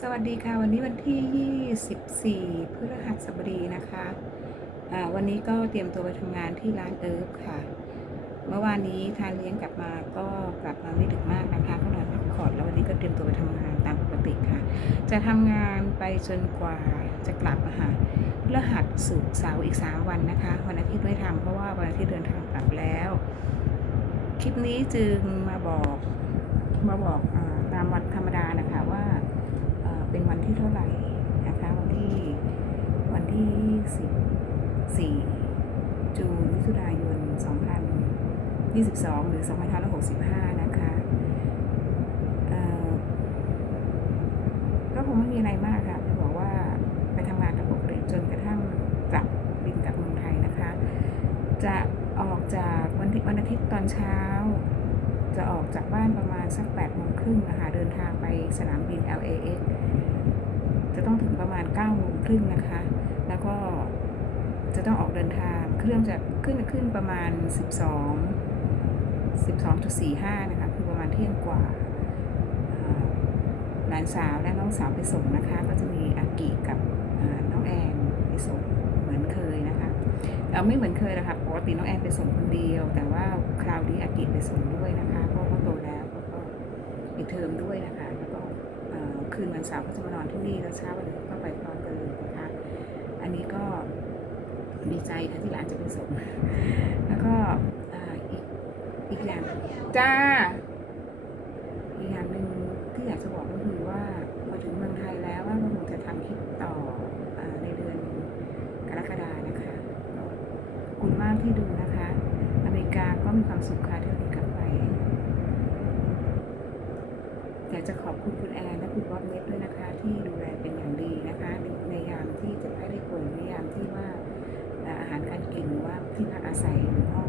สวัสดีค่ะวันนี้วันที่ 24 พฤหัสบดีนะคะวันนี้ก็เตรียมตัวไปทำงานที่ร้านเอิร์ฟค่ะ เมื่อวานนี้ทานเลี้ยงกลับมาก็กลับมาไม่ดึกมากนะคะก็นอนพักผ่อนแล้ววันนี้ก็เตรียมตัวไปทำงานตามปกติค่ะ จะทำงานไปจนกว่าจะกลับอะค่ะพฤหัสศุกร์เสาร์อีก 3 วันนะคะ วันอาทิตย์ไม่ทำเพราะว่าวันอาทิตย์เดินทางกลับแล้ว คลิปนี้จึงมาบอกมาบอกอตามวันธรรมดานะคะว่า ที่เท่าไหร่นะคะวันที่วันที่สิบสี่จูนมิถุนายนสองพันยี่สิบสองหรือสองพันห้าร้อยหกสิบห้านะคะก็คงไม่มีอะไรมากค่ะจะบอกว่าไปทำงานตามปกติจนกระทั่งกลับบินกลับเมืองไทยนะคะ จะออกจากวันที่วันอาทิตย์ตอนเช้า จะออกจากบ้านประมาณสัก8ปดโมงครึ่งนะคะเดินทางไปสนามบิน LAX จะต้องถึงประมาณ9ก้าโมงครึ่งนะคะ แล้วก็จะต้องออกเดินทางเครื่องจะขึ้นขึ้นประมาณ 12 12.45นะคะคือประมาณเที่ยงกว่าหลานสาวและน้องสาวไปส่งนะคะ ก็จะมีอากิกับน้องแอนไปส่งเหมือนเคยนะคะ เราไม่เหมือนเคยนะคะปกติน้องแอนไปส่งคนเดียวแต่ว่า กิไปส่งด้วยนะคะพราะเขาโตแล้วก็ปิดเทอมด้วยนะคะแล้วก็คืนวันเสาร์ก็จะมานอนที่นี่แล้วเช้าวันนี้ก็ไปพร้อมกันเลยนะคะอันนี้ก็ดีใจค่ะที่หลานจะไปส่งแล้วก็อีกอีกอย่างจ้าอีกอย่างหนึ่งที่อยากจะบอกก็คือว่ามาถึงเมืองไทยแล้วว่าเราคงจะทำคลิปต่อในเดือนกรกฎานะคะขอบคุณมากที่ดูนะคะ กาก็มีความสุขค่ะเที่ยวนี้กลับไป อยากจะขอบคุณคุณแอนและคุณบอสเน็ตด้วยนะคะ ที่ดูแลเป็นอย่างดีนะคะ ในยามที่จะไม่ได้ป่วยในยามที่ว่าเอ่ออาหารการกินหรือว่าที่พักอาศัยหรือห้อง